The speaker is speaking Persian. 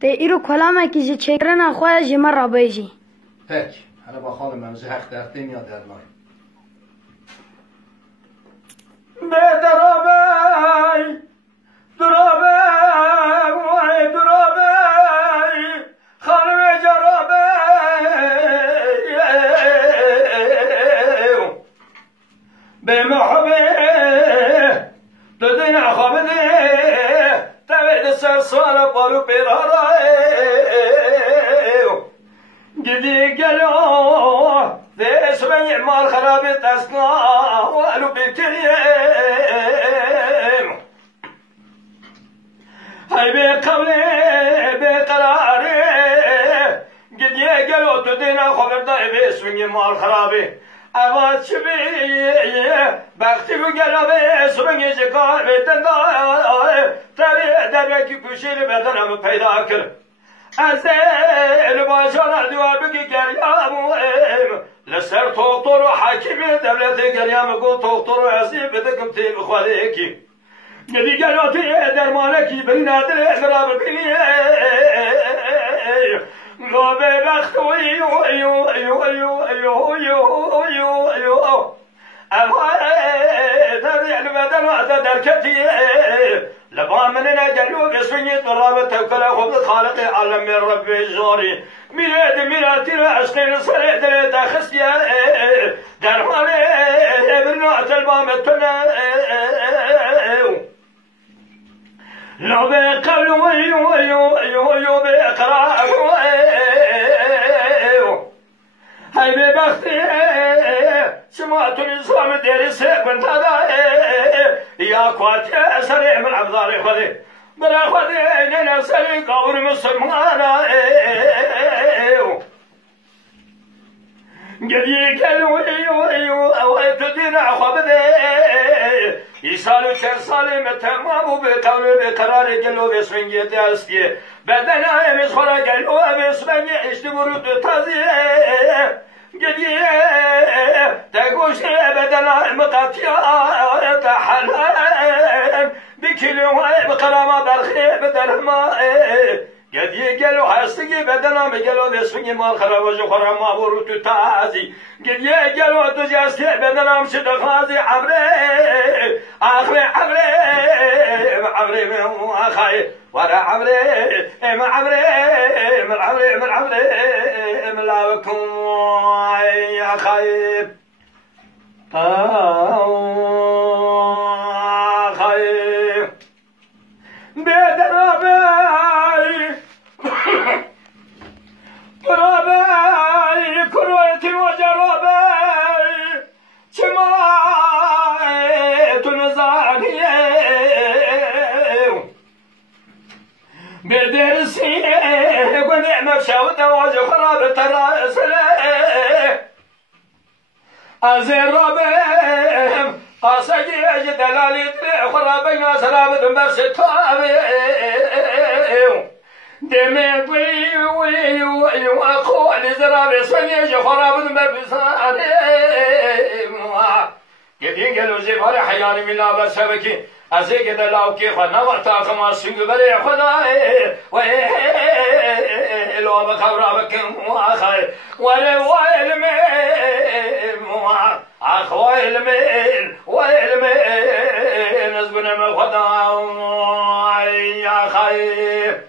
ته ایرو کلامه که جی چکرن خواه جی من را بیجی پک حالا با خانم منزی حق درده میاد در نای به درابی درابی درابی خانم جرابی به محبی ددین خوابده تبعد سر سوال بارو پیرارای گدی گلو دس بنی مال خرابی تسنا والو بتریم های به قوله به قراره گدی گلو ددین خوابده بس بنی مال خرابی اواز شبیه بختی رو گلابه سرنگ شکار بیتن دای تبیه درکی پوشیر بدنم پیدا کرد از دل باشان دوار بگی گریامو لسر توقتور و حکیمی دولت گریم گو توقتور و عصیب بدکم تیب خواده کی گدی گلاتی درمانه کی بری نادر اقرار بینیه غابه بخت ویو ایو ایو ایو ایو ایو ایو ایو اوه در البدن وعد دركتي لبا مننا قالوا بسنيت بالرابط وكلا خبز خالق عالم من ربي جاري ميراتي عشقين صريح دريت خسيا درماني برنوعة البامتنا لو بقبل ويو ويو ويو ويو بإقرار هاي ببختي سمعت الإسلام ديري سيكون هذا يا كواتي سريع من عبدالي خذي برا خذي إننا سريع قور مسلمانا قدي قالوا ويو ويو أويت دينا خبدي يسالو شر سالي متمامو بقول بقرار قالوا بسمنجي داستي بدنا يمسخرا قالوا بسمنجي اشتبروا تازي قدي تقوش بدنا مقاتيا تحلان بكل بقرامة برخي بدنا ما قدي قالوا حستقي بدنا مقالوا بسمنجي مال خرابوش خرام ما بروتو تازي قدي قالوا تجاستي بدنا مشد خازي عمري آخري عمري من أخي ورا عمري ما عمري من عمري من عمري من لاوكم يا خايب خايب بدرابي رابي كرويتي وجرابي شمايت نزاقي بدرسي ونعمة شاوته وجخراب تراسله أزير ربهم قاسجي دلالي خرابين سلامة برشتابي دمي وي أقول زرابي سنيج خراب بربساني قدين قالوا زفاري حياني من لا برشبكي أزيك دلاوكي خنا وقتا خما سنگ بلي خداي لو بخبرابك مواخي ويل من أخ ويل من نزبنا من خداي يا خير